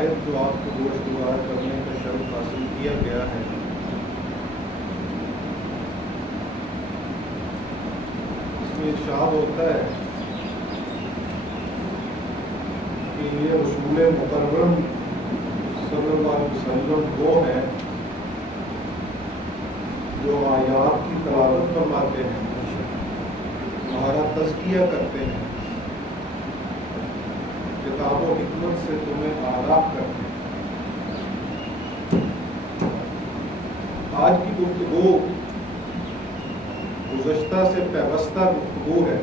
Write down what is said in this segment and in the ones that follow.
عقائد جو آپ کو گوشتوار کرنے کا شرف حاصل کیا گیا ہے، اس میں ارشاد ہوتا ہے کہ یہ رسول مکرم صلی اللہ علیہ وسلم وہ ہیں جو آیات کی تلاوت فرماتے ہیں، تمہارا تزکیہ کرتے ہیں، کتاب و حکمت سے تمہیں آگاہ کرتے ہیں۔ آج کی گفتگو گزشتہ سے پیوستہ گفتگو ہے،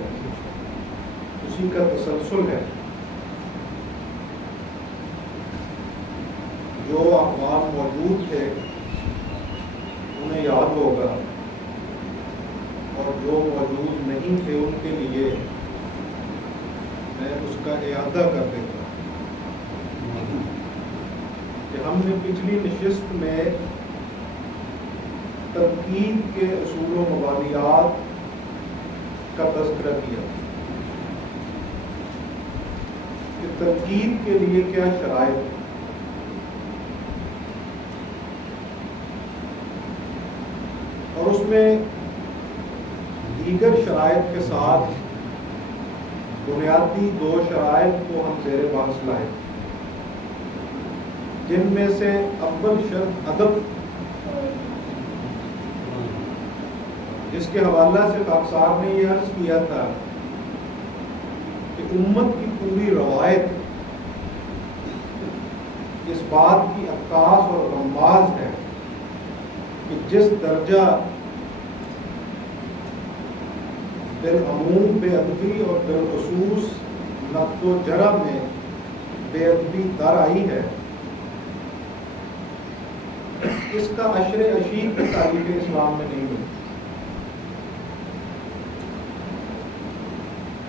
اسی کا تسلسل ہے۔ جو اقوام موجود تھے انہیں یاد ہوگا، اور جو موجود نہیں تھے ان کے لیے میں اس کا اعادہ کر دیتا ہوں کہ ہم نے پچھلی نشست میں تنقید کے اصول و مبادیات کا تذکرہ کیا کہ تنقید کے لیے کیا شرائط ہیں، اور اس میں دیگر شرائط کے ساتھ بنیادی دو شرائط کو ہم زیر بحث لائے، جن میں سے اول شرط ادب، جس کے حوالہ سے خاک صاحب نے یہ عرض کیا تھا کہ امت کی پوری روایت اس بات کی عکاس اور غماز ہے کہ جس درجہ بالعموم بے ادبی اور بالخصوص نقد و جرح میں بے ادبی در آئی ہے، اس کا عشر عشیر کی تاریخ اسلام میں نہیں ہوئی۔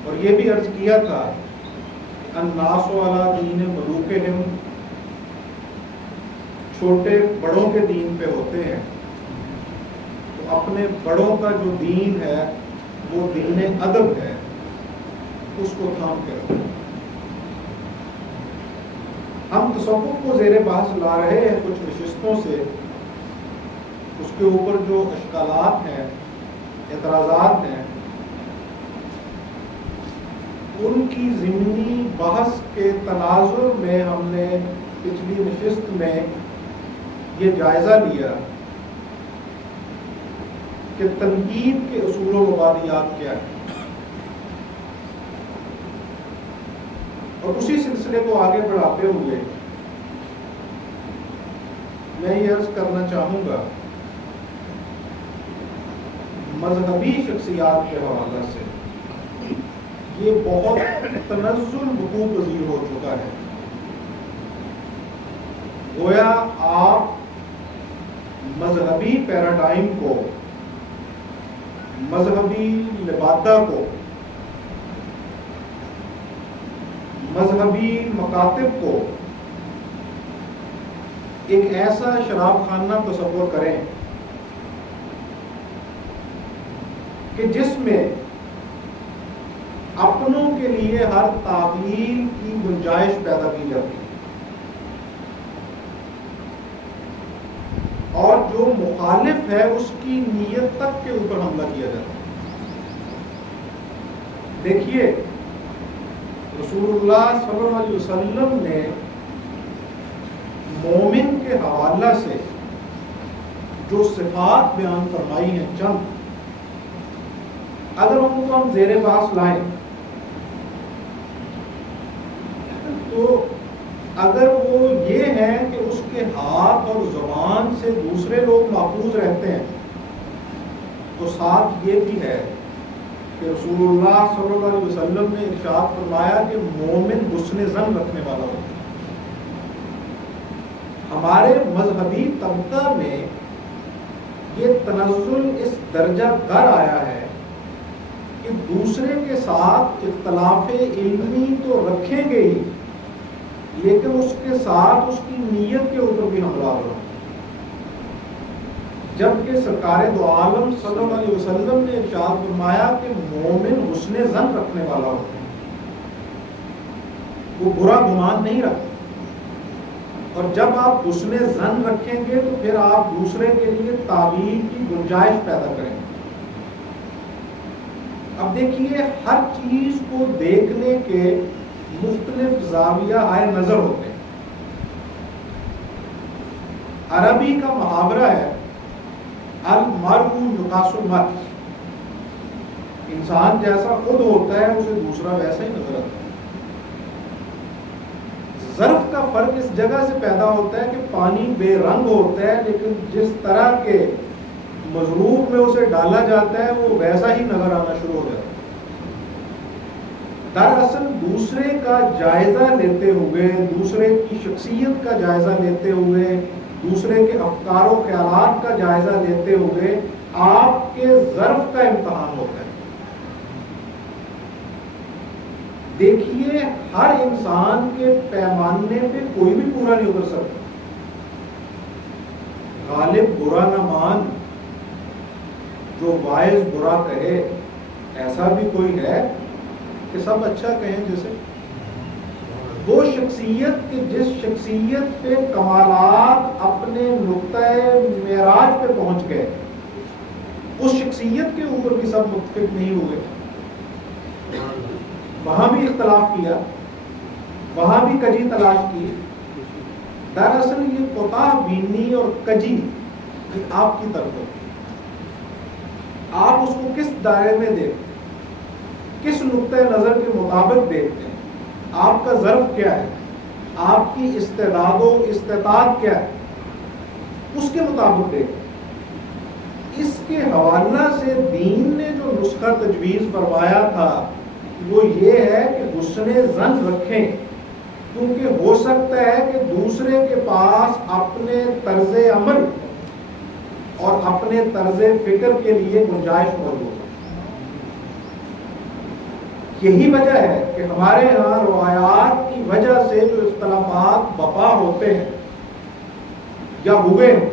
اور یہ بھی عرض کیا تھا الناس علی دین ملوکہم، چھوٹے بڑوں کے دین پہ ہوتے ہیں، تو اپنے بڑوں کا جو دین ہے وہ دین ادب ہے، اس کو تھام کے رکھو۔ ہم تصوف کو زیر بحث لا رہے ہیں کچھ نشستوں سے، اس کے اوپر جو اشکالات ہیں، اعتراضات ہیں، ان کی ضمنی بحث کے تناظر میں ہم نے پچھلی نشست میں یہ جائزہ لیا کہ تنقید کے اصول و مبادیات کیا ہیں، اور اسی سلسلے کو آگے بڑھاتے ہوئے میں یہ عرض کرنا چاہوں گا مذہبی شخصیات کے حوالے سے یہ بہت تنزل وقوع پذیر ہو چکا ہے۔ گویا آپ مذہبی پیراڈائم کو، مذہبی لبادہ کو، مذہبی مکاتب کو ایک ایسا شراب خانہ تصور کریں کہ جس میں اپنوں کے لیے ہر تعویل کی گنجائش پیدا کی جاتی ہے، اور جو مخالف ہے اس کی نیت تک کے اوپر حملہ کیا جاتا ہے۔ دیکھیے رسول اللہ صلی اللہ علیہ وسلم نے مومن کے حوالہ سے جو صفات بیان فرمائی ہیں چند، اگر ان کو ہم زیر بحث لائیں تو اگر وہ یہ ہے کہ اس کے ہاتھ اور زبان سے دوسرے لوگ محفوظ رہتے ہیں، تو ساتھ یہ بھی ہے کہ رسول اللہ صلی اللہ علیہ وسلم نے ارشاد فرمایا کہ مومن حسن ظن رکھنے والا ہوتا ہے۔ ہمارے مذہبی طبقہ میں یہ تنزل اس درجہ در آیا ہے کہ دوسرے کے ساتھ اختلاف علمی تو رکھیں گے ہی، لیکن اس کے ساتھ اس کی نیت کے اوپر بھی حملہ ہو رہا ہے، جبکہ سرکار دو عالم صلی اللہ علیہ وسلم نے ارشاد فرمایا کہ مومن حسن ظن رکھنے والا ہوتا ہے، وہ برا گمان نہیں رکھتا۔ اور جب آپ حسن ظن رکھیں گے تو پھر آپ دوسرے کے لیے تعویل کی گنجائش پیدا کریں گے. اب دیکھیے ہر چیز کو دیکھنے کے مختلف زاویہ آئے نظر ہوتے ہیں. عربی کا محاورہ ہے المرء یقاس المرء، انسان جیسا خود ہوتا ہے اسے دوسرا ویسا ہی نظر آتا ہے. ظرف کا فرق اس جگہ سے پیدا ہوتا ہے کہ پانی بے رنگ ہوتا ہے لیکن جس طرح کے مظروف میں اسے ڈالا جاتا ہے وہ ویسا ہی نظر آنا شروع ہو جاتا ہے. دراصل دوسرے کا جائزہ لیتے ہوئے، دوسرے کی شخصیت کا جائزہ لیتے ہوئے، دوسرے کے افکار و خیالات کا جائزہ لیتے ہوئے آپ کے ظرف کا امتحان ہوتا ہے. دیکھیے ہر انسان کے پیمانے پہ کوئی بھی پورا نہیں اتر سکتا. غالب برا نہ مان، جو واعظ برا کہے، ایسا بھی کوئی ہے کہ سب اچھا کہیں جیسے؟ وہ شخصیت کہ جس شخصیت پہ کمالات اپنے نقطۂ معراج پہ پہنچ گئے، اس شخصیت کے اوپر بھی سب متفق نہیں ہوئے. وہاں بھی اختلاف کیا، وہاں بھی کجی تلاش کی. دراصل یہ کوتاہ بینی اور کجی آپ کی طرف ہوتی ہے. آپ اس کو کس دائرے میں دیکھتے ہیں، کس نقطۂ نظر کے مطابق دیکھتے ہیں، آپ کا ظرف کیا ہے، آپ کی استعداد و استطاعت کیا ہے، اس کے مطابق دیکھتے ہیں. اس کے حوالہ سے دین نے جو نسخہ تجویز فرمایا تھا وہ یہ ہے کہ حسن ظن رکھیں، کیونکہ ہو سکتا ہے کہ دوسرے کے پاس اپنے طرز عمل اور اپنے طرز فکر کے لیے گنجائش موجود ہو. یہی وجہ ہے کہ ہمارے یہاں روایات کی وجہ سے جو اختلافات بپا ہوتے ہیں یا ہوئے ہیں،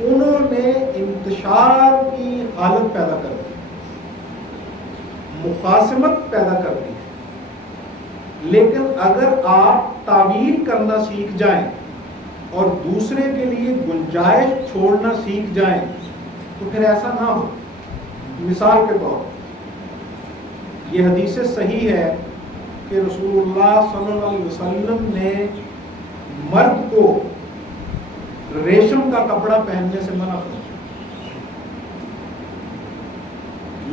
انہوں نے انتشار کی حالت پیدا کر دی، مخاصمت پیدا کر دی. لیکن اگر آپ تعویل کرنا سیکھ جائیں اور دوسرے کے لیے گنجائش چھوڑنا سیکھ جائیں تو پھر ایسا نہ ہو. مثال کے طور پر یہ حدیث صحیح ہے کہ رسول اللہ صلی اللہ علیہ وسلم نے مرد کو ریشم کا کپڑا پہننے سے منع کیا.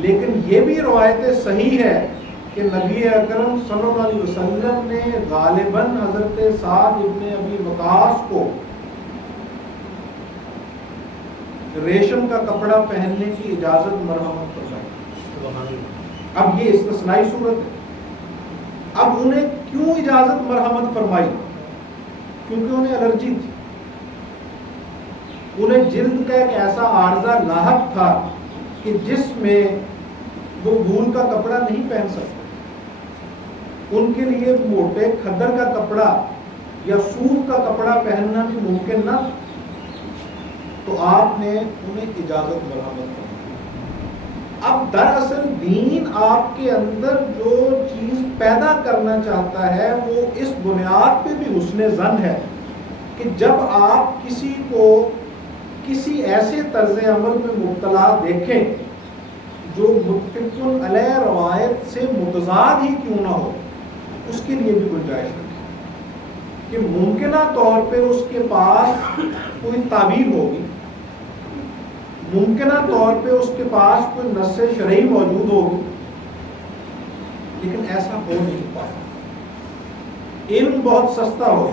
لیکن یہ بھی روایت صحیح ہے کہ نبی اکرم صلی اللہ علیہ وسلم نے غالباً حضرت سعد ابن ابی وقاص کو ریشم کا کپڑا پہننے کی اجازت مرحمت فرمائی. اب یہ استثنائی صورت ہے. اب انہیں کیوں اجازت مرحمت فرمائی؟ کیونکہ انہیں الرجی تھی، انہیں جلد کا ایک ایسا عارضہ لاحق تھا کہ جس میں وہ وول کا کپڑا نہیں پہن سکتے. ان کے لیے موٹے کھدر کا کپڑا یا صوف کا کپڑا پہننا بھی ممکن نہ. تو آپ نے انہیں اجازت مرحمت فرمائی. اب دراصل دین آپ کے اندر جو چیز پیدا کرنا چاہتا ہے وہ اس بنیاد پہ بھی حسن ظن ہے کہ جب آپ کسی کو کسی ایسے طرز عمل میں مبتلا دیکھیں جو متفق علیہ روایت سے متضاد ہی کیوں نہ ہو، اس کے لیے بھی گنجائش رکھیں کہ ممکنہ طور پہ اس کے پاس کوئی تعبیر ہوگی، ممکنہ طور پہ اس کے پاس کوئی نص شرعی موجود ہوگی، لیکن ایسا ہو نہیں پایا. علم بہت سستا ہو.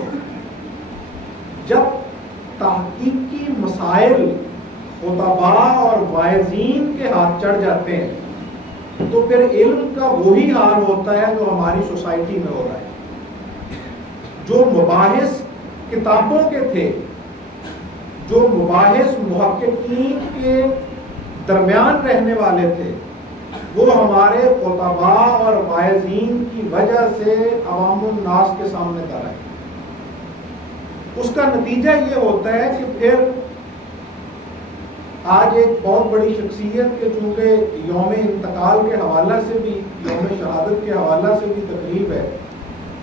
جب تحقیقی مسائل خطباء اور واعظین کے ہاتھ چڑھ جاتے ہیں تو پھر علم کا وہی حال ہوتا ہے جو ہماری سوسائٹی میں ہو رہا ہے. جو مباحث کتابوں کے تھے، جو مباحث محققین کے درمیان رہنے والے تھے، وہ ہمارے خطباء اور واعظین کی وجہ سے عوام الناس کے سامنے تر آئے. اس کا نتیجہ یہ ہوتا ہے کہ پھر آج ایک بہت بڑی شخصیت کے چونکہ یوم انتقال کے حوالہ سے بھی، یوم شہادت کے حوالہ سے بھی تقریب ہے،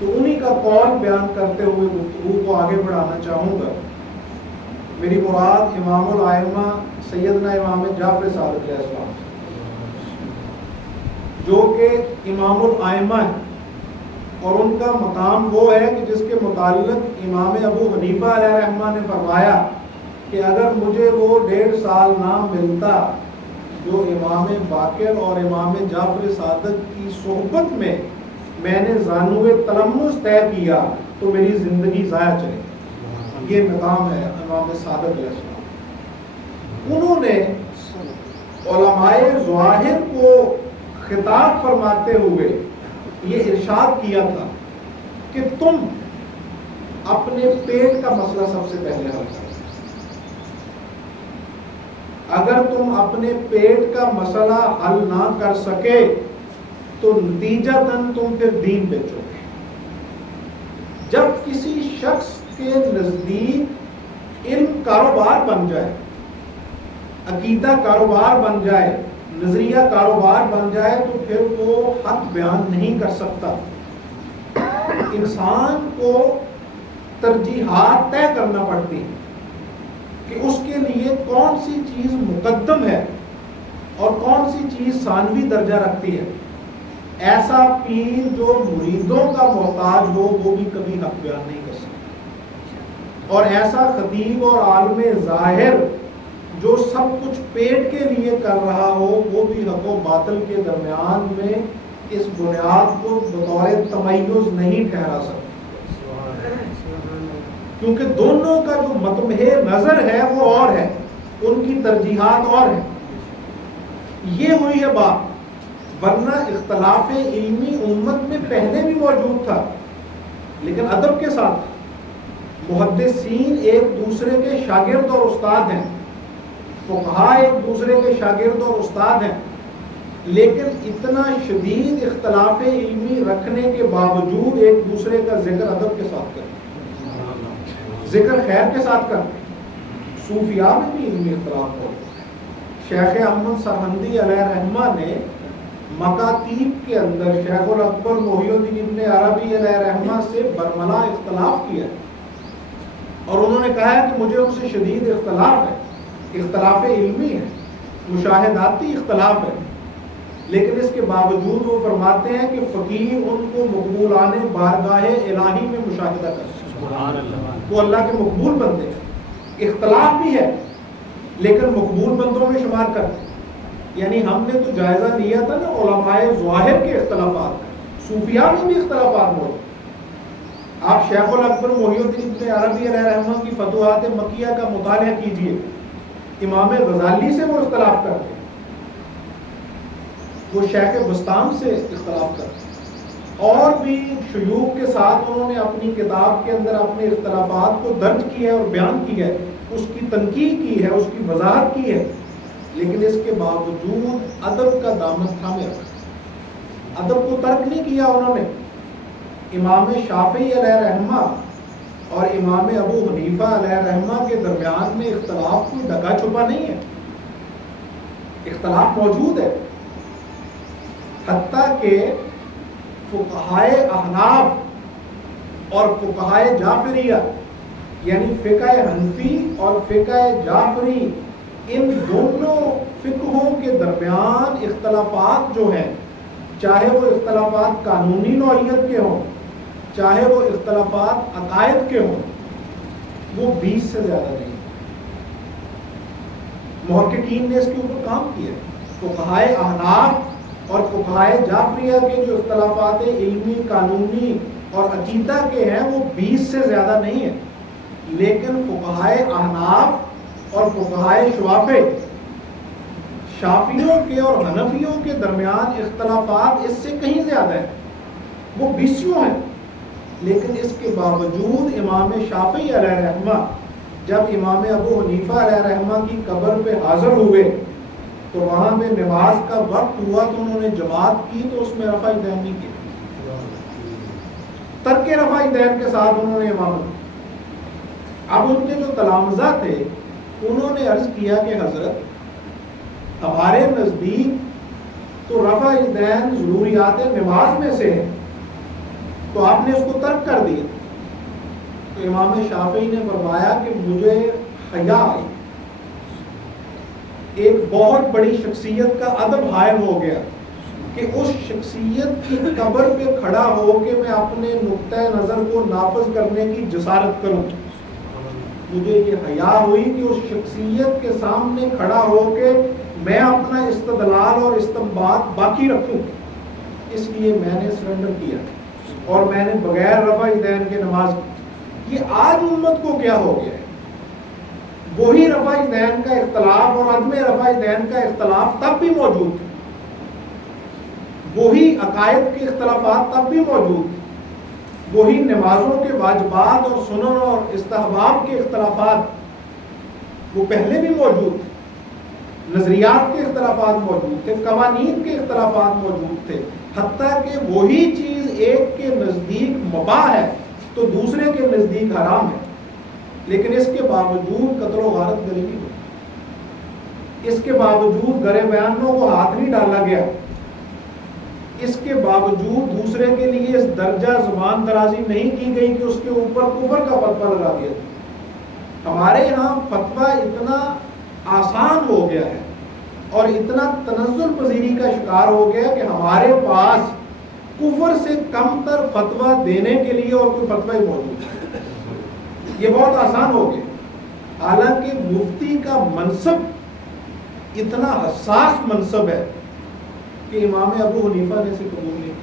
تو انہی کا قول بیان کرتے ہوئے گفتگو کو آگے بڑھانا چاہوں گا. میری مراد امام الائمہ سیدنا امام جعفر صادق علیہ السلام جو کہ امام الائمہ ہیں، اور ان کا مقام وہ ہے کہ جس کے متعلق امام ابو حنیفہ علیہ رحمہ نے فرمایا کہ اگر مجھے وہ 1.5 سال نہ ملتا جو امام باقر اور امام جعفر صادق کی صحبت میں نے زانوِ تلمس طے کیا تو میری زندگی ضائع چلے. یہ مقام ہے امام صادق علیہ السلام. انہوں نے علماء ظواہر کو خطاب فرماتے ہوئے یہ ارشاد کیا تھا کہ تم اپنے پیٹ کا مسئلہ سب سے پہلے حل کرو. اگر تم اپنے پیٹ کا مسئلہ حل نہ کر سکے تو نتیجتاً تم پھر دین بیچو گے. جب کسی شخص کے نزدیک علم کاروبار بن جائے، عقیدہ کاروبار بن جائے، نظریہ کاروبار بن جائے تو پھر وہ حق بیان نہیں کر سکتا. انسان کو ترجیحات طے کرنا پڑتی ہیں کہ اس کے لیے کون سی چیز مقدم ہے اور کون سی چیز ثانوی درجہ رکھتی ہے. ایسا پیر جو مریدوں کا محتاج ہو وہ بھی کبھی حق بیان نہیں کر سکتا، اور ایسا خطیب اور عالم ظاہر جو سب کچھ پیٹ کے لیے کر رہا ہو وہ بھی حق و باطل کے درمیان میں اس بنیاد کو بطور تمیز نہیں ٹھہرا سکتا، کیونکہ دونوں کا جو مطمع نظر ہے وہ اور ہے، ان کی ترجیحات اور ہیں. یہ ہوئی ہے بات، ورنہ اختلاف علمی امت میں پہلے بھی موجود تھا لیکن ادب کے ساتھ. محدثین ایک دوسرے کے شاگرد اور استاد ہیں، فقہاء ایک دوسرے کے شاگرد اور استاد ہیں، لیکن اتنا شدید اختلاف علمی رکھنے کے باوجود ایک دوسرے کا ذکر ادب کے ساتھ کرتے، ذکر خیر کے ساتھ کرتے. صوفیاء میں بھی علمی اختلاف ہو. شیخ احمد سرہندی علیہ رحمہ نے مکاتیب کے اندر شیخ الاکبر محی الدین ابن عربی علیہ رحمہ سے برملا اختلاف کیا اور انہوں نے کہا ہے کہ مجھے ان سے شدید اختلاف ہے، اختلاف علمی ہے، مشاہداتی اختلاف ہے، لیکن اس کے باوجود وہ فرماتے ہیں کہ فقیر ان کو مقبولان بارگاہ الہی میں مشاہدہ کرتے ہیں، وہ اللہ کے مقبول بندے ہیں. اختلاف بھی ہے لیکن مقبول بندوں میں شمار کرتے ہیں. یعنی ہم نے تو جائزہ لیا تھا نا علماء ظواہر کے اختلافات، صوفیاء میں بھی اختلافات موجود. آپ شیخ الاکبر محی الدین ابن عربی علیہ رحمہ کی فتوحات مکیہ کا مطالعہ کیجئے، امام غزالی سے وہ اختلاف کرتے ہیں، وہ شیخ بستام سے اختلاف کرتے ہیں، اور بھی شیوخ کے ساتھ انہوں نے اپنی کتاب کے اندر اپنے اختلافات کو درج کیا ہے اور بیان کیا ہے، اس کی تنقید کی ہے، اس کی وضاحت کی ہے. لیکن اس کے باوجود ادب کا دامن تھامے رکھا، ادب کو ترک نہیں کیا انہوں نے. امام شافعی علیہ رحمہ اور امام ابو حنیفہ علیہ رحمہ کے درمیان میں اختلاف کوئی ڈھکا چھپا نہیں ہے، اختلاف موجود ہے. حتیٰ کہ فقہائے احناف اور فقہائے جعفریہ یعنی فقہ حنفی اور فقہ جعفری، ان دونوں فقہوں کے درمیان اختلافات جو ہیں، چاہے وہ اختلافات قانونی نوعیت کے ہوں چاہے وہ اختلافات عقائد کے ہوں، وہ 20 سے زیادہ نہیں. محققین نے اس کے اوپر کام کیا. فقہائے احناف اور فقہائے جعفریہ کے جو اختلافات علمی، قانونی اور عقیدہ کے ہیں وہ 20 سے زیادہ نہیں ہیں، لیکن فقہائے احناف اور فقہائے شافعیوں کے اور حنفیوں کے درمیان اختلافات اس سے کہیں زیادہ ہیں، وہ 20 ہیں. لیکن اس کے باوجود امام شافعی علیہ رحمہ جب امام ابو حنیفہ علیہ رحمہ کی قبر پہ حاضر ہوئے تو وہاں پہ نماز کا وقت ہوا تو انہوں نے جماعت کی تو اس میں رفع دین نہیں کیا، ترک رفع دین کے ساتھ انہوں نے امامت. اب ان کے جو تلامذہ تھے انہوں نے عرض کیا کہ حضرت ہمارے نزدیک تو رفع دین ضروریات نماز میں سے ہے، تو آپ نے اس کو ترک کر دیا. تو امام شافعی نے فرمایا کہ مجھے حیا آئی, ایک بہت بڑی شخصیت کا ادب حائل ہو گیا کہ اس شخصیت کی قبر پہ کھڑا ہو کے میں اپنے نقطۂ نظر کو نافذ کرنے کی جسارت کروں. مجھے یہ حیا ہوئی کہ اس شخصیت کے سامنے کھڑا ہو کے میں اپنا استدلال اور استنباط باقی رکھوں. اس لیے میں نے سرنڈر کیا اور میں نے بغیر رفع دین کے نماز کی. یہ آج امت کو کیا ہو گیا ہے, وہی رفع دین کا اختلاف اور عدم رفع دین کا اختلاف تب بھی موجود تھا, وہی عقائد کے اختلافات تب بھی موجود تھے, وہی نمازوں کے واجبات اور سنن اور استحباب کے اختلافات وہ پہلے بھی موجود تھے, نظریات کے اختلافات موجود تھے, قوانین کے اختلافات موجود تھے, حتیٰ کہ وہی چیز ایک کے نزدیک مباح ہے تو دوسرے کے نزدیک حرام ہے, لیکن اس کے باوجود قتل و غارت گری نہیں ہوئی, اس کے باوجود گرے بیانوں کو ہاتھ نہیں ڈالا گیا, اس کے باوجود دوسرے کے لیے اس درجہ زبان درازی نہیں کی گئی کہ اس کے اوپر کفر کا فتویٰ لگا دیا. ہمارے یہاں فتویٰ اتنا آسان ہو گیا ہے اور اتنا تنزل پذیری کا شکار ہو گیا کہ ہمارے پاس کفر سے کم تر فتویٰ دینے کے لیے اور کوئی فتویٰ ہی موجود ہے. یہ بہت آسان ہو گیا, حالانکہ مفتی کا منصب اتنا حساس منصب ہے کہ امام ابو حنیفہ نے اسے قبول نہیں کیا.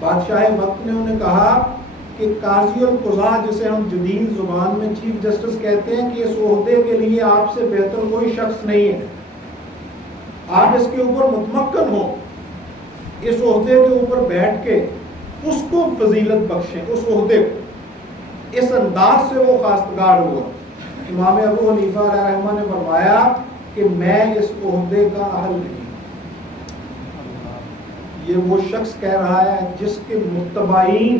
بادشاہ وقت نے انہیں کہا کہ قاضی القضاء, جسے ہم جدید زبان میں چیف جسٹس کہتے ہیں, کہ اس عہدے کے لیے آپ سے بہتر کوئی شخص نہیں ہے, آپ اس کے اوپر متمکن ہوں, اس عہدے کے اوپر بیٹھ کے اس کو فضیلت بخشیں, اس عہدے کو. اس انداز سے وہ خواستگار ہوا. امام ابو حنیفہ علیہ رحمہ نے فرمایا کہ میں اس عہدے کا اہل نہیں. یہ وہ شخص کہہ رہا ہے جس کے متبعین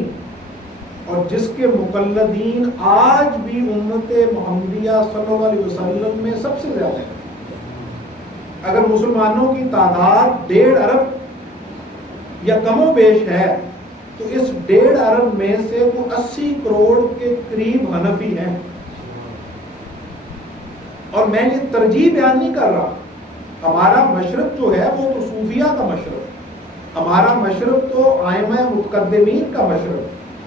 اور جس کے مقلدین آج بھی امت محمدیہ صلی اللہ علیہ وسلم میں سب سے زیادہ ہے. اگر مسلمانوں کی تعداد 1.5 ارب یا کم و بیش ہے تو اس 1.5 ارب میں سے وہ 80 کروڑ کے قریب حنفی ہیں. اور میں یہ ترجیح بیان نہیں کر رہا, ہمارا مشرق جو ہے وہ تو صوفیہ کا مشرق, ہمارا مشرق تو ائمہ متقدمین کا مشرق.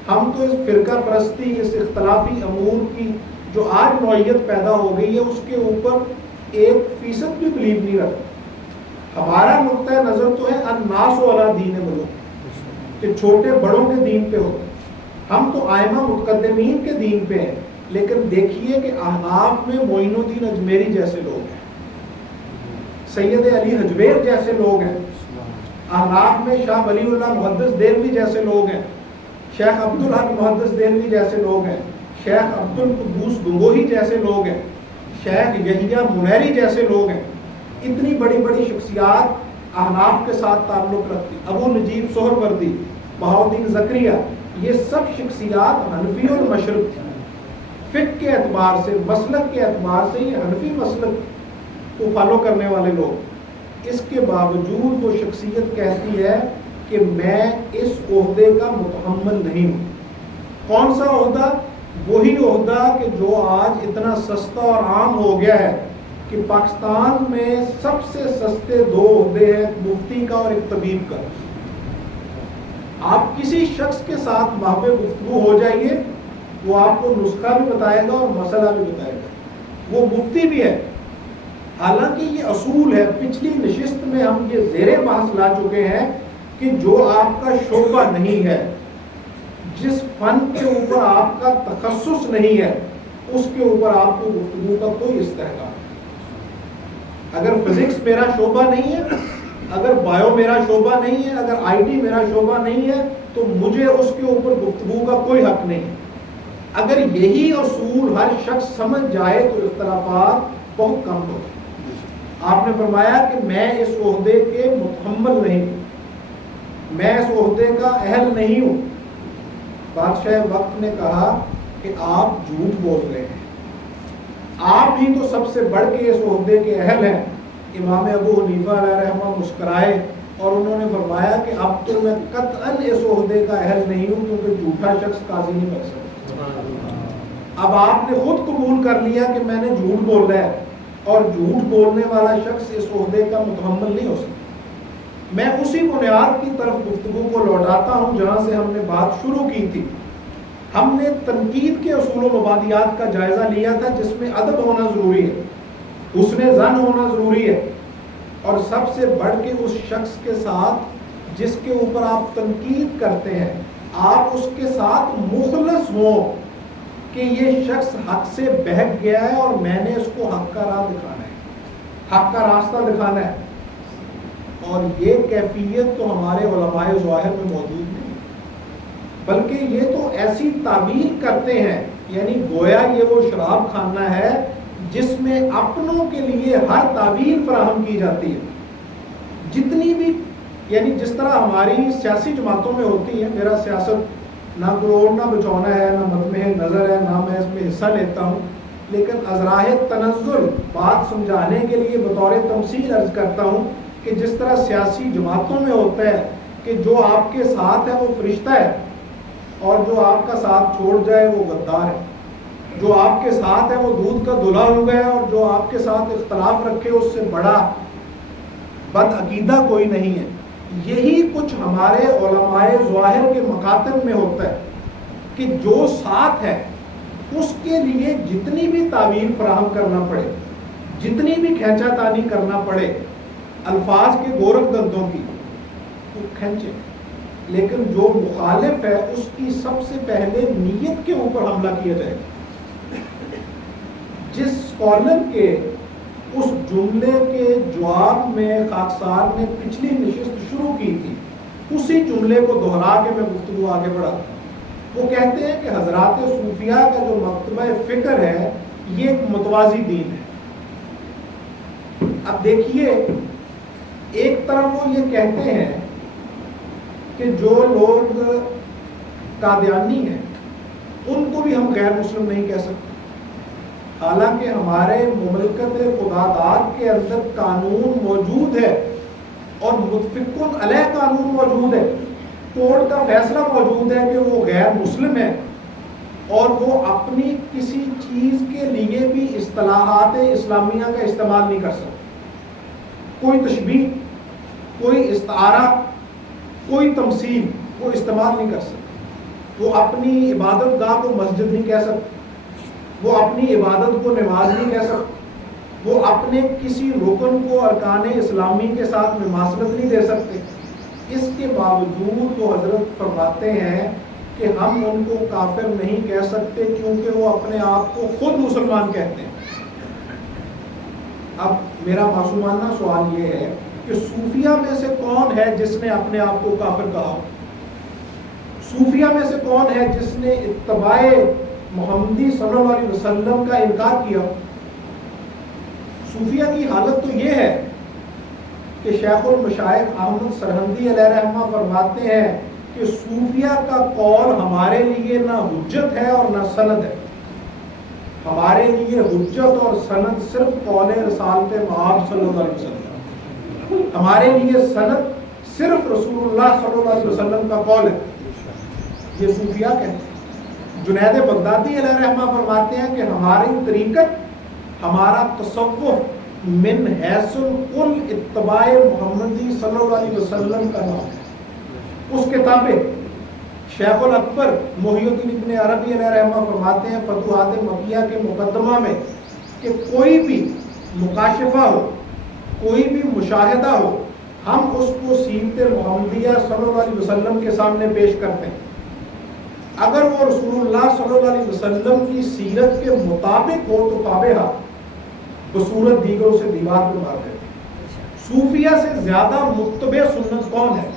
ہم تو اس فرقہ پرستی, اس اختلافی امور کی جو آج نوعیت پیدا ہو گئی ہے اس کے اوپر 1% بھی بلیو نہیں رکھتے. ہمارا نقطۂ نظر تو ہے الناس علی دین ملوک, کہ چھوٹے بڑوں کے دین پہ ہوتے. ہم تو ائمہ متقدمین کے دین پہ ہیں, لیکن دیکھیے کہ احناف میں معین الدین اجمیری جیسے لوگ ہیں, سید علی حجویر جیسے لوگ ہیں, احناف میں شاہ ولی اللہ محدث دہلوی جیسے لوگ ہیں, شیخ عبدالحق محدث دہلوی جیسے لوگ ہیں, شیخ عبد القدوس گنگوہی جیسے لوگ ہیں, شیخ یحییٰ منیری جیسے لوگ ہیں. اتنی بڑی بڑی شخصیات احناف کے ساتھ تعلق رکھتی. ابو نجیب سہروردی, بہاؤالدین زکریا, یہ سب شخصیات حنفی اور مشرق تھیں. فقہ کے اعتبار سے, مسلک کے اعتبار سے یہ حنفی مسلک کو فالو کرنے والے لوگ. اس کے باوجود وہ شخصیت کہتی ہے کہ میں اس عہدے کا متحمل نہیں ہوں. کون سا عہدہ؟ وہی عہدہ کہ جو آج اتنا سستا اور عام ہو گیا ہے کہ پاکستان میں سب سے سستے 2 عہدے ہیں, مفتی کا اور ایک طبیب کا. آپ کسی شخص کے ساتھ محو گفتگو ہو جائیے, وہ آپ کو نسخہ بھی بتائے گا اور مسئلہ بھی بتائے گا. وہ مفتی بھی ہے. حالانکہ یہ اصول ہے, پچھلی نشست میں ہم یہ زیر بحث لا چکے ہیں کہ جو آپ کا شعبہ نہیں ہے, جس فن کے اوپر آپ کا تخصص نہیں ہے, اس کے اوپر آپ کو گفتگو کا کوئی استحقاق. اگر فزکس میرا شعبہ نہیں ہے, اگر بایو میرا شعبہ نہیں ہے, اگر آئی ٹی میرا شعبہ نہیں ہے, تو مجھے اس کے اوپر گفتگو کا کوئی حق نہیں ہے. اگر یہی اصول ہر شخص سمجھ جائے تو اختلافات بہت کم ہوتے. آپ نے فرمایا کہ میں اس عہدے کے متحمل نہیں ہوں, میں اس عہدے کا اہل نہیں ہوں. بادشاہ وقت نے کہا کہ آپ جھوٹ بول رہے ہیں, آپ ہی تو سب سے بڑھ کے اس عہدے کے اہل ہیں. امام ابو حنیفہ علیہ رحمہ مسکرائے اور انہوں نے فرمایا کہ اب تو میں قطعاً اس عہدے کا اہل نہیں ہوں کیونکہ جھوٹا شخص قاضی نہیں بن سکتا۔ اب آپ نے خود قبول کر لیا کہ میں نے جھوٹ بولا ہے، اور جھوٹ بولنے والا شخص اس عہدے کا متحمل نہیں ہو سکتا۔ میں اسی بنیاد کی طرف گفتگو کو لوٹاتا ہوں جہاں سے ہم نے بات شروع کی تھی۔ ہم نے تنقید کے اصول و مبادیات کا جائزہ لیا تھا، جس میں ادب ہونا ضروری ہے، حسن ظن ہونا ضروری ہے، اور سب سے بڑھ کے اس شخص کے ساتھ جس کے اوپر آپ تنقید کرتے ہیں، آپ اس کے ساتھ مخلص ہوں کہ یہ شخص حق سے بہک گیا ہے اور میں نے اس کو حق کا راہ دکھانا ہے، حق کا راستہ دکھانا ہے۔ اور یہ کیفیت تو ہمارے علماء ظاہر میں موجود نہیں، بلکہ یہ تو ایسی تعبیر کرتے ہیں، یعنی گویا یہ وہ شراب خانہ ہے جس میں اپنوں کے لیے ہر تعبیر فراہم کی جاتی ہے، جتنی بھی، یعنی جس طرح ہماری سیاسی جماعتوں میں ہوتی ہے۔ میرا سیاست نہ کوئی اوڑھنا بچھونا ہے، نہ مطمع نظر ہے، نہ میں اس میں حصہ لیتا ہوں، لیکن ازراہ تنزل بات سمجھانے کے لیے بطور تمثیل عرض کرتا ہوں کہ جس طرح سیاسی جماعتوں میں ہوتا ہے کہ جو آپ کے ساتھ ہے وہ فرشتہ ہے، اور جو آپ کا ساتھ چھوڑ جائے وہ غدار ہے، جو آپ کے ساتھ ہے وہ دودھ کا دھلا ہوا ہے، اور جو آپ کے ساتھ اختلاف رکھے اس سے بڑا بد عقیدہ کوئی نہیں ہے۔ یہی کچھ ہمارے علماء ظاہر کے مکاتب میں ہوتا ہے کہ جو ساتھ ہے اس کے لیے جتنی بھی تعبیر فراہم کرنا پڑے، جتنی بھی کھینچا تانی کرنا پڑے الفاظ کے گورکھ دندوں کی، وہ کھینچے، لیکن جو مخالف ہے اس کی سب سے پہلے نیت کے اوپر حملہ کیا جائے۔ جس اسکالر کے اس جملے کے جواب میں خاکسار نے پچھلی نشست شروع کی تھی، اسی جملے کو دہرا کے میں گفتگو آگے بڑھاتا ہوں۔ وہ کہتے ہیں کہ حضرات صوفیاء کا جو مکتبہ فکر ہے یہ ایک متوازی دین ہے۔ اب دیکھیے، ایک طرف وہ یہ کہتے ہیں کہ جو لوگ قادیانی ہیں ان کو بھی ہم غیر مسلم نہیں کہہ سکتے، حالانکہ ہمارے مملکت خدا داد کے اندر قانون موجود ہے اور متفقن علیہ قانون موجود ہے، کورٹ کا فیصلہ موجود ہے کہ وہ غیر مسلم ہے، اور وہ اپنی کسی چیز کے لیے بھی اصطلاحات اسلامیہ کا استعمال نہیں کر سکتے۔ کوئی تشبیہ، کوئی استعارہ، کوئی تمثیل وہ استعمال نہیں کر سکتے۔ وہ اپنی عبادت گاہ کو مسجد نہیں کہہ سکتے، وہ اپنی عبادت کو نماز نہیں کہہ سکتے، وہ اپنے کسی رکن کو ارکان اسلامی کے ساتھ مماثلت نہیں دے سکتے۔ اس کے باوجود وہ حضرت فرماتے ہیں کہ ہم ان کو کافر نہیں کہہ سکتے کیونکہ وہ اپنے آپ کو خود مسلمان کہتے ہیں۔ اب میرا معصومانہ سوال یہ ہے کہ صوفیہ میں سے کون ہے جس نے اپنے آپ کو کافر کہا؟ صوفیہ میں سے کون ہے جس نے اتباع محمدی صلی اللہ علیہ وسلم کا انکار کیا؟ صوفیہ کی حالت تو یہ ہے کہ شیخ المشائخ احمد سرہندی علیہ رحمہ فرماتے ہیں کہ صوفیہ کا قول ہمارے لیے نہ حجت ہے اور نہ سند ہے۔ ہمارے لیے حجت اور سند صرف قول رسالت مآب صلی اللہ علیہ وسلم، ہمارے لیے سند صرف رسول اللہ صلی اللہ علیہ وسلم کا قول ہے۔ یہ صوفیہ کہتے ہیں۔ جنید بغدادی علیہ رحمہ فرماتے ہیں کہ ہماری طریقت، ہمارا تصوف من حیث کل اتباع محمدی صلی اللہ علیہ وسلم کا نام ہے۔ اس کتابیں شیخ الاکبر محی الدین ابن عربی علیہ رحمہ فرماتے ہیں فتوحات مکیہ کے مقدمہ میں کہ کوئی بھی مکاشفہ ہو، کوئی بھی مشاہدہ ہو، ہم اس کو سیرت محمدیہ صلی اللہ علیہ وسلم کے سامنے پیش کرتے ہیں۔ اگر وہ رسول اللہ صلی اللہ علیہ وسلم کی سیرت کے مطابق ہو تو فابہا، بصورت دیگروں سے دیوار پر مار دیتے ہیں۔ صوفیہ سے زیادہ متبع سنت کون ہے؟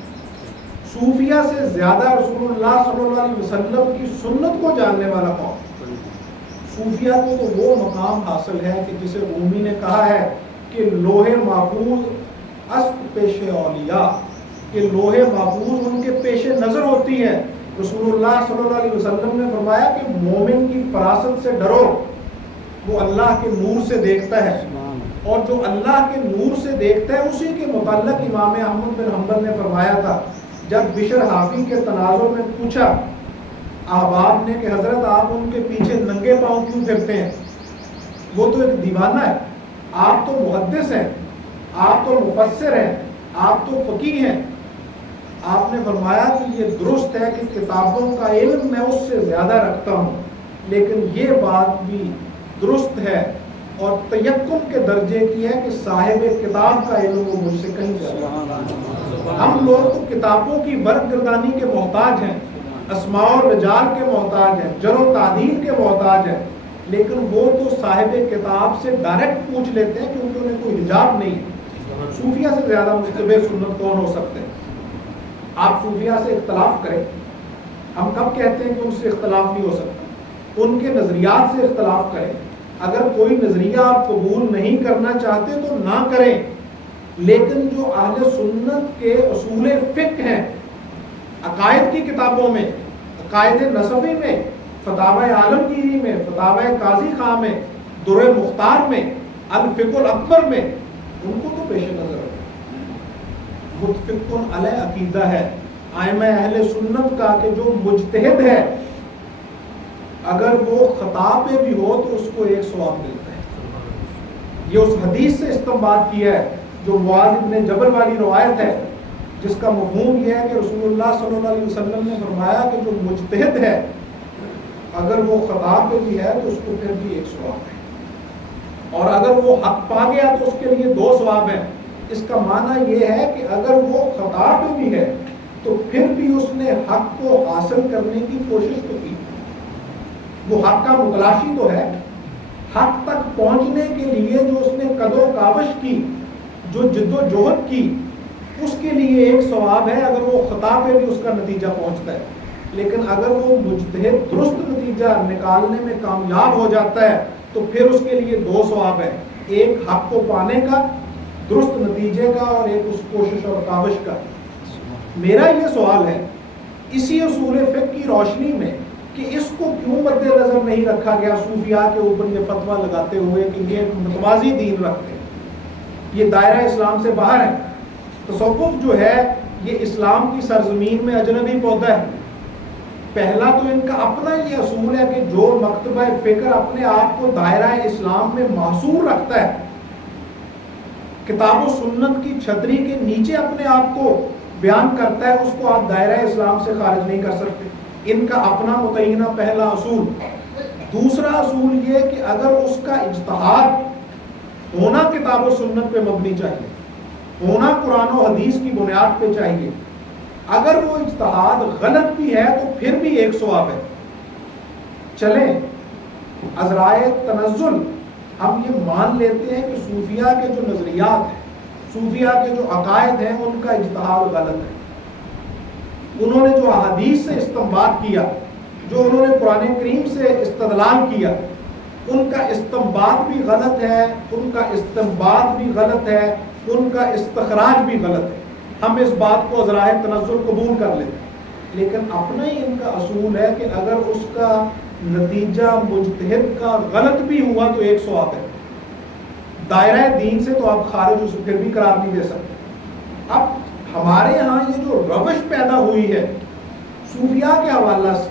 صوفیہ سے زیادہ رسول اللہ صلی اللہ علیہ وسلم کی سنت کو جاننے والا کون؟ صوفیہ کو تو وہ مقام حاصل ہے کہ جسے رومی نے کہا ہے کہ لوح محفوظ است پیش اولیاء، کہ لوح محفوظ ان کے پیش نظر ہوتی ہے۔ رسول اللہ صلی اللہ علیہ وسلم نے فرمایا کہ مومن کی فراست سے ڈرو، وہ اللہ کے نور سے دیکھتا ہے۔ اور جو اللہ کے نور سے دیکھتا ہے اسی کے متعلق امام احمد بن حنبل نے فرمایا تھا، جب بشر حافی کے تناظر میں پوچھا احباب نے کہ حضرت آپ ان کے پیچھے ننگے پاؤں کیوں پھرتے ہیں، وہ تو ایک دیوانہ ہے، آپ تو محدث ہیں، آپ تو مفسر ہیں، آپ تو فقیہ ہیں. آپ نے فرمایا کہ یہ درست ہے کہ کتابوں کا علم میں اس سے زیادہ رکھتا ہوں، لیکن یہ بات بھی درست ہے اور تیقن کے درجے کی ہے کہ صاحب کتاب کا علم وہ مجھ سے کہیں زیادہ. ہم لوگ تو کتابوں کی ورق گردانی کے محتاج ہیں، اسماء و رجال کے محتاج ہیں، جر و تعدیل کے محتاج ہیں، لیکن وہ تو صاحب کتاب سے ڈائریکٹ پوچھ لیتے ہیں کیونکہ انہیں کوئی حجاب نہیں ہے. صوفیہ سے زیادہ متبع سنت کون ہو سکتے ہیں؟ آپ صوفیہ سے اختلاف کریں، ہم کب کہتے ہیں کہ ان سے اختلاف نہیں ہو سکتا؟ ان کے نظریات سے اختلاف کریں. اگر کوئی نظریہ آپ قبول نہیں کرنا چاہتے تو نہ کریں، لیکن جو اہل سنت کے اصول فقہ ہیں عقائد کی کتابوں میں، عقائد نصفی میں، فتاوی عالمگیری میں، فتاوی قاضی خاں میں، در مختار میں، الفقہ الاکبر میں، ان کو تو پیش نظر رکھیں. متفق علیہ عقیدہ ہے ائمہ اہل سنت کا کہ جو مجتہد ہے اگر وہ خطا پہ بھی ہو تو اس کو ایک ثواب ملتا ہے. یہ اس حدیث سے استنباط کیا ہے جو معاذ بن جبل والی روایت ہے، جس کا مفہوم یہ ہے کہ رسول اللہ صلی اللہ علیہ وسلم نے فرمایا کہ جو مجتہد ہے اگر وہ خطا پہ بھی ہے تو اس کو پھر بھی ایک ثواب ہے، اور اگر وہ حق پا گیا تو اس کے لیے 2 ثواب ہیں. اس کا معنی یہ ہے کہ اگر وہ خطا پہ بھی ہے تو پھر بھی اس نے حق کو حاصل کرنے کی کوشش تو کی، وہ حق کا متلاشی تو ہے. حق تک پہنچنے کے لیے جو اس نے قد و کاوش کی، جو جد و جہد کی، اس کے لیے ایک ثواب ہے اگر وہ خطا پہ بھی اس کا نتیجہ پہنچتا ہے. لیکن اگر وہ مجتہد درست نتیجہ نکالنے میں کامیاب ہو جاتا ہے تو پھر اس کے لیے 2 ثواب ہے، ایک حق کو پانے کا، درست نتیجے کا، اور ایک اس کوشش اور کاوش کا. میرا یہ سوال ہے اسی اصول فقہ کی روشنی میں کہ اس کو کیوں مد نظر نہیں رکھا گیا صوفیاء کے اوپر یہ فتویٰ لگاتے ہوئے کہ یہ متوازی دین رکھتے ہیں، یہ دائرہ اسلام سے باہر ہے. تصوف جو ہے یہ اسلام کی سرزمین میں اجنبی پودا ہے. پہلا تو ان کا اپنا یہ اصول ہے کہ جو مکتبہ فکر اپنے آپ کو دائرہ اسلام میں محصور رکھتا ہے، کتاب و سنت کی چھتری کے نیچے اپنے آپ کو بیان کرتا ہے، اس کو آپ دائرہ اسلام سے خارج نہیں کر سکتے. ان کا اپنا متعینہ پہلا اصول. دوسرا اصول یہ کہ اگر اس کا اجتہاد ہونا کتاب و سنت پہ مبنی چاہیے، ہونا قرآن و حدیث کی بنیاد پہ چاہیے. اگر وہ اجتہاد غلط بھی ہے تو پھر بھی ایک ثواب ہے. چلیں عذرائے تنزل ہم یہ مان لیتے ہیں کہ صوفیاء کے جو نظریات ہیں، صوفیاء کے جو عقائد ہیں، ان کا اجتہاد غلط ہے. انہوں نے جو احادیث سے استنباط کیا، جو انہوں نے قرآن کریم سے استدلال کیا، ان کا استنباط بھی غلط ہے، ان کا استنباط بھی غلط ہے، ان کا استخراج بھی غلط ہے. ہم اس بات کو عذرائے تنزل قبول کر لیتے ہیں، لیکن اپنا ہی ان کا اصول ہے کہ اگر اس کا نتیجہ مجتہد کا غلط بھی ہوا تو ایک ثواب ہے. دائرہ دین سے تو آپ خارج اسے پھر بھی قرار نہیں دے سکتے. اب ہمارے ہاں یہ جو روش پیدا ہوئی ہے صوفیاء کے حوالہ سے،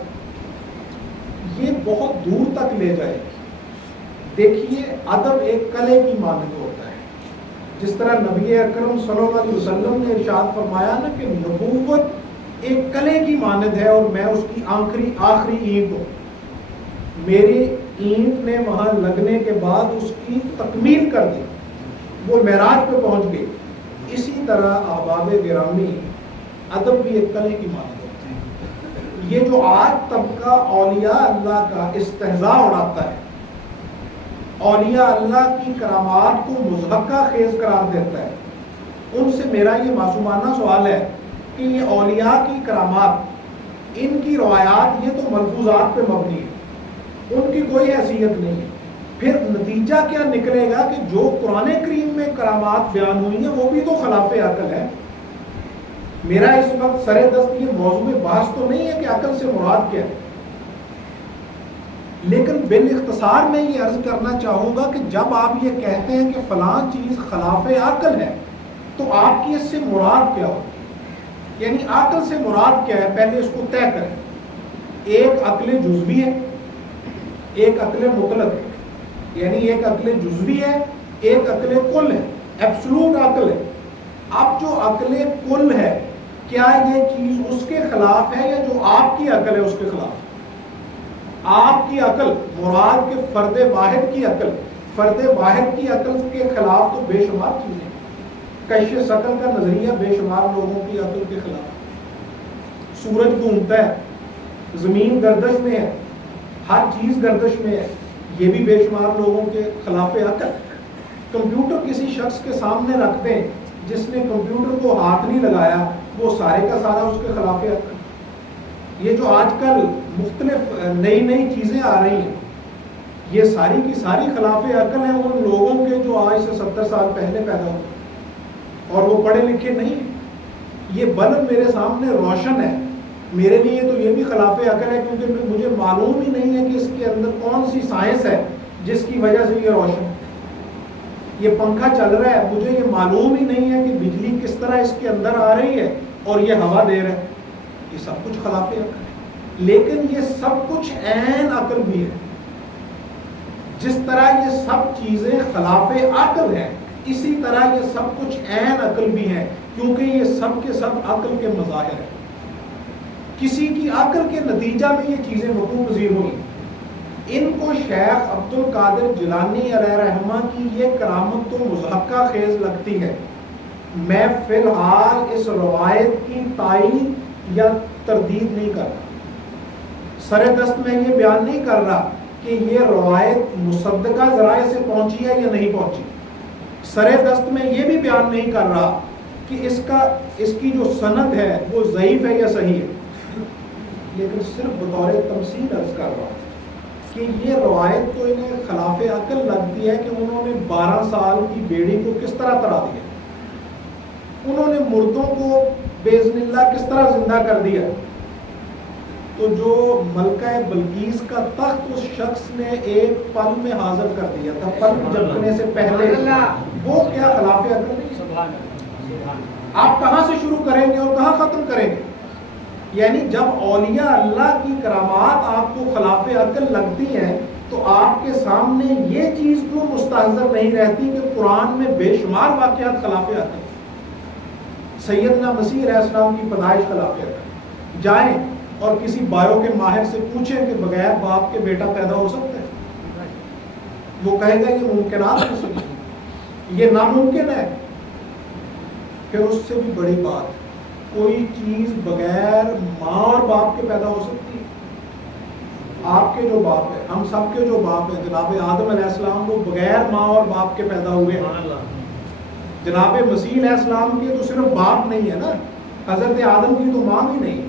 یہ بہت دور تک لے جائے گی. دیکھیے ادب ایک کلے کی مانند ہوتا ہے. جس طرح نبی اکرم صلی اللہ علیہ وسلم نے ارشاد فرمایا نا کہ نبوت ایک کلے کی مانند ہے اور میں اس کی آخری اینٹ ہوں. میری اینٹ نے وہاں لگنے کے بعد اس کی تکمیل کر دی، وہ معراج پہ پہنچ گئی. اسی طرح احباب گرامی ادب بھی ایک کلے کی مانند ہوتا ہے. یہ جو آج طبقہ اولیاء اللہ کا استہزاء اڑاتا ہے، اولیاء اللہ کی کرامات کو مضحکہ خیز قرار دیتا ہے، ان سے میرا یہ معصومانہ سوال ہے کہ یہ اولیاء کی کرامات، ان کی روایات یہ تو ملفوظات پہ مبنی ہے، ان کی کوئی حیثیت نہیں ہے. پھر نتیجہ کیا نکلے گا کہ جو قرآن کریم میں کرامات بیان ہوئی ہیں وہ بھی تو خلاف عقل ہے. میرا اس وقت سر دست یہ موضوع بحث تو نہیں ہے کہ عقل سے مراد کیا ہے. لیکن بالاختصار میں یہ عرض کرنا چاہوں گا کہ جب آپ یہ کہتے ہیں کہ فلاں چیز خلاف عقل ہے تو آپ کی اس سے مراد کیا ہوتی ہے؟ یعنی عقل سے مراد کیا ہے، پہلے اس کو طے کریں۔ ایک عقل جزوی ہے، ایک عقل مطلق ہے، یعنی ایک عقل جزوی ہے، ایک عقل کل ہے، ایبسولوٹ عقل ہے۔ اب جو عقل کل ہے کیا یہ چیز اس کے خلاف ہے یا جو آپ کی عقل ہے اس کے خلاف؟ آپ کی عقل مراد کے فرد واحد کی عقل، فرد واحد کی عقل کے خلاف تو بے شمار چیزیں، کشف ثقل کا نظریہ بے شمار لوگوں کی عقل کے خلاف۔ سورج گھومتا ہے، زمین گردش میں ہے، ہر چیز گردش میں ہے، یہ بھی بے شمار لوگوں کے خلاف عقل۔ کمپیوٹر کسی شخص کے سامنے رکھ دیں جس نے کمپیوٹر کو ہاتھ نہیں لگایا، وہ سارے کا سارا اس کے خلاف عقل۔ یہ جو آج کل مختلف نئی نئی چیزیں آ رہی ہیں، یہ ساری کی ساری خلاف عقل ہیں ان لوگوں کے جو آج سے 70 سال پہلے پیدا ہوئے اور وہ پڑھے لکھے نہیں ہیں۔ یہ بلب میرے سامنے روشن ہے، میرے لیے تو یہ بھی خلاف عقل ہے کیونکہ مجھے معلوم ہی نہیں ہے کہ اس کے اندر کون سی سائنس ہے جس کی وجہ سے یہ روشن ہے۔ یہ پنکھا چل رہا ہے، مجھے یہ معلوم ہی نہیں ہے کہ بجلی کس طرح اس کے اندر آ رہی ہے اور یہ ہوا دے رہا ہے۔ یہ سب کچھ خلاف عقل ہے، لیکن یہ سب کچھ عین عقل بھی ہے۔ جس طرح یہ سب چیزیں خلاف عقل ہیں، اسی طرح یہ سب کچھ عین عقل بھی ہیں، کیونکہ یہ سب کے سب عقل کے مظاہر ہیں۔ کسی کی عقل کے نتیجہ میں یہ چیزیں وقوع پذیر ہوئی۔ ان کو شیخ عبد القادر جیلانی علیہ رحمہ کی یہ کرامت تو مضحکہ خیز لگتی ہے۔ میں فی الحال اس روایت کی تائید یا تردید نہیں کر رہا، سر دست میں یہ بیان نہیں کر رہا کہ یہ روایت مصدقہ ذرائع سے پہنچی ہے یا نہیں پہنچی، سر دست میں یہ بھی بیان نہیں کر رہا کہ اس کی جو سند ہے وہ ضعیف ہے یا صحیح ہے، لیکن صرف بطور تمثیل عرض کر رہا ہوں کہ یہ روایت تو انہیں خلاف عقل لگتی ہے کہ انہوں نے 12 سال کی بیڑی کو کس طرح تڑا دیا، انہوں نے مردوں کو باذن اللہ کس طرح زندہ کر دیا۔ تو جو ملکہ بلقیس کا تخت اس شخص نے ایک پل میں حاضر کر دیا تھا، پل جھپکنے سے پہلے، وہ کیا خلاف عقل نہیں؟ آپ کہاں سے شروع کریں گے اور کہاں ختم کریں گے؟ یعنی جب اولیاء اللہ کی کرامات آپ کو خلاف عقل لگتی ہیں تو آپ کے سامنے یہ چیز کیوں مستحضر نہیں رہتی کہ قرآن میں بے شمار واقعات خلاف عقل، سیدنا مسیح علیہ السلام کی پیدائش خلاف عقل۔ جائیں اور کسی بایو کے ماہر سے پوچھیں کہ بغیر باپ کے بیٹا پیدا ہو سکتا ہے، وہ کہے گا یہ ممکنات میں سے یہ ناممکن ہے۔ پھر اس سے بھی بڑی بات، کوئی چیز بغیر ماں اور باپ کے پیدا ہو سکتی ہے؟ آپ کے جو باپ ہے، ہم سب کے جو باپ ہیں، جناب آدم علیہ السلام وہ بغیر ماں اور باپ کے پیدا ہوئے ہیں۔ جناب مسیح علیہ السلام کے تو صرف باپ نہیں ہے نا، حضرت آدم کی تو ماں بھی نہیں۔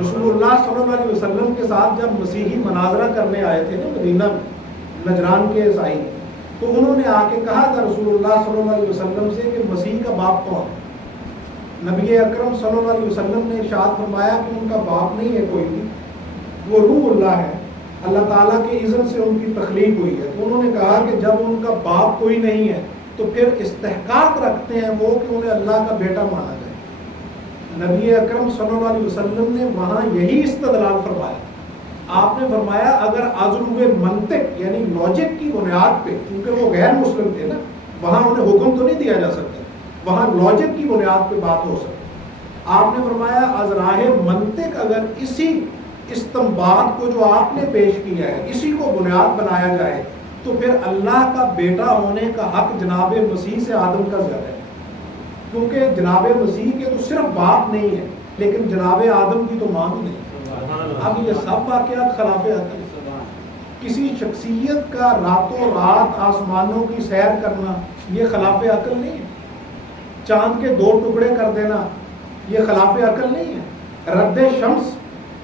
رسول اللہ صلی اللہ علیہ وسلم کے ساتھ جب مسیحی مناظرہ کرنے آئے تھے نا مدینہ میں، نجران کے عیسائی، تو انہوں نے آ کے کہا تھا رسول اللہ صلی اللہ علیہ وسلم سے کہ مسیح کا باپ کون ہے؟ نبی اکرم صلی اللہ علیہ وسلم نے ارشاد فرمایا کہ ان کا باپ نہیں ہے کوئی بھی، وہ روح اللہ ہے، اللہ تعالیٰ کے اذن سے ان کی تخلیق ہوئی ہے۔ تو انہوں نے کہا کہ جب ان کا باپ کوئی نہیں ہے تو پھر استحقاق رکھتے ہیں وہ کہ انہیں اللہ کا بیٹا مانا جائے۔ نبی اکرم صلی اللہ علیہ وسلم نے وہاں یہی استدلال فرمایا۔ آپ نے فرمایا اگر عذر منطق یعنی لاجک کی بنیاد پہ، کیونکہ وہ غیر مسلم تھے نا، وہاں انہیں حکم تو نہیں دیا جا سکتا، وہاں لاجک کی بنیاد پہ بات ہو سکتی۔ آپ نے فرمایا از راہ منطق اگر اسی استنباط کو جو آپ نے پیش کیا ہے اسی کو بنیاد بنایا جائے تو پھر اللہ کا بیٹا ہونے کا حق جناب مسیح سے آدم کا زیادہ ہے، کیونکہ جناب مسیح کے تو صرف باپ نہیں ہے لیکن جناب آدم کی تو ماں بھی نہیں۔ اب یہ سب واقعات خلاف عقل۔ کسی شخصیت کا راتوں رات آسمانوں کی سیر کرنا یہ خلاف عقل نہیں ہے، چاند کے 2 ٹکڑے کر دینا یہ خلاف عقل نہیں ہے، رد شمس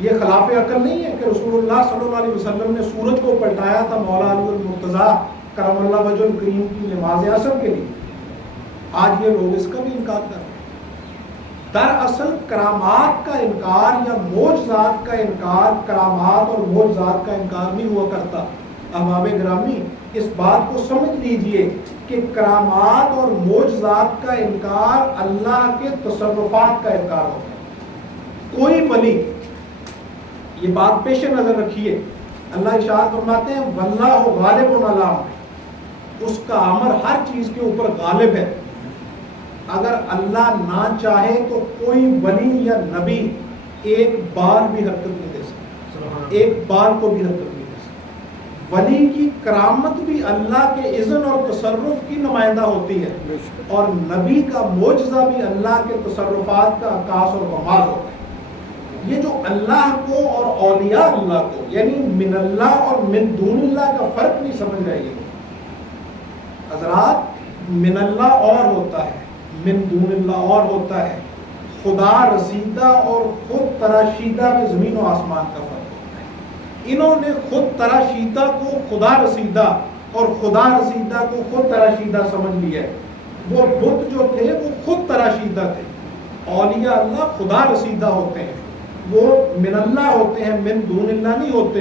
یہ خلاف عقل نہیں ہے کہ رسول اللہ صلی اللہ علیہ وسلم نے سورج کو پلٹایا تھا مولا علی المرتضیٰ کرم اللہ وجہ الکریم کی نماز عصر کے لیے، آج یہ لوگ اس کا بھی انکار کر رہے ہیں۔ دراصل کرامات کا انکار یا معجزات کا انکار کرامات اور معجزات کا انکار نہیں ہوا کرتا۔ احباب گرامی اس بات کو سمجھ لیجئے کہ کرامات اور معجزات کا انکار اللہ کے تصرفات کا انکار ہوتا ہے۔ کوئی ولی، یہ بات پیش نظر رکھیے، اللہ ارشاد فرماتے ہیں واللہ غالب علی امرہ، اس کا امر ہر چیز کے اوپر غالب ہے۔ اگر اللہ نہ چاہے تو کوئی ولی یا نبی ایک بار بھی حرکت نہیں دے سکتا، ایک بار کو بھی حرکت نہیں دے سکتا۔ ولی کی کرامت بھی اللہ کے اذن اور تصرف کی نمائندہ ہوتی ہے، اور نبی کا معجزہ بھی اللہ کے تصرفات کا عکاس اور کمال ہوتا ہے۔ یہ جو اللہ کو اور اولیاء اللہ کو، یعنی من اللہ اور من دون اللہ کا فرق نہیں سمجھ رہے ہیں حضرات۔ من اللہ اور ہوتا ہے، من دون اللہ اور ہوتا ہے۔ خدا رسیدہ اور خود تراشیدہ میں زمین و آسمان کا فرق ہوتا ہے۔ انہوں نے خود تراشیدہ کو خدا رسیدہ اور خدا رسیدہ کو خود تراشیدہ سمجھ لیا ہے۔ وہ بت جو تھے وہ خود تراشیدہ تھے، اولیاء اللہ خدا رسیدہ ہوتے ہیں، وہ من اللہ ہوتے ہیں، من دون اللہ نہیں ہوتے۔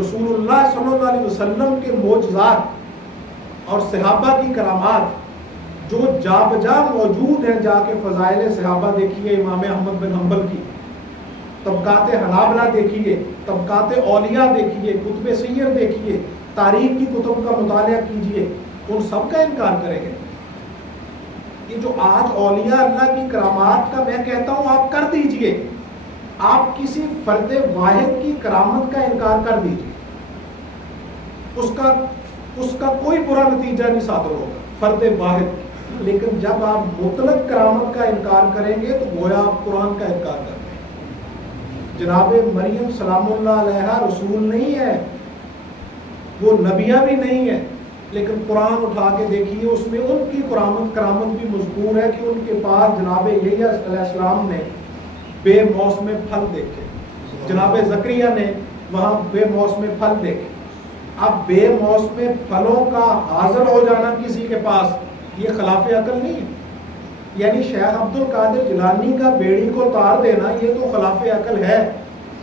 رسول اللہ صلی اللہ علیہ وسلم کے معجزات اور صحابہ کی کرامات جو جا بجا موجود ہیں، جا کے فضائل صحابہ دیکھیے، امام احمد بن حنبل کی طبقات حنابلہ دیکھیے، طبقات اولیاء دیکھیے، کتب سیر دیکھیے، تاریخ کی کتب کا مطالعہ کیجئے، ان سب کا انکار کریں گے۔ یہ جو آج اولیاء اللہ کی کرامات کا میں کہتا ہوں آپ کر دیجئے، آپ کسی فرد واحد کی کرامت کا انکار کر دیجئے، اس کا کوئی برا نتیجہ نہیں صادر ہوگا، فرد واحد۔ لیکن جب آپ مطلق کرامت کا انکار کریں گے تو گویا آپ قرآن کا انکار کرتے ہیں۔ جناب مریم سلام اللہ علیہا رسول نہیں ہے، وہ نبیہ بھی نہیں ہے، لیکن قرآن اٹھا کے دیکھیے اس میں ان کی کرامت بھی مذکور ہے کہ ان کے پاس جناب یحییٰ علیہ السلام نے بے موسم پھل دیکھے، جناب زکریا نے وہاں بے موسم پھل دیکھے۔ اب بے موسم پھلوں کا حاضر ہو جانا کسی کے پاس، یہ خلاف عقل نہیں ہے۔ یعنی شیخ عبد القادر جیلانی کا بیڑی کو تار دینا یہ تو خلاف عقل ہے،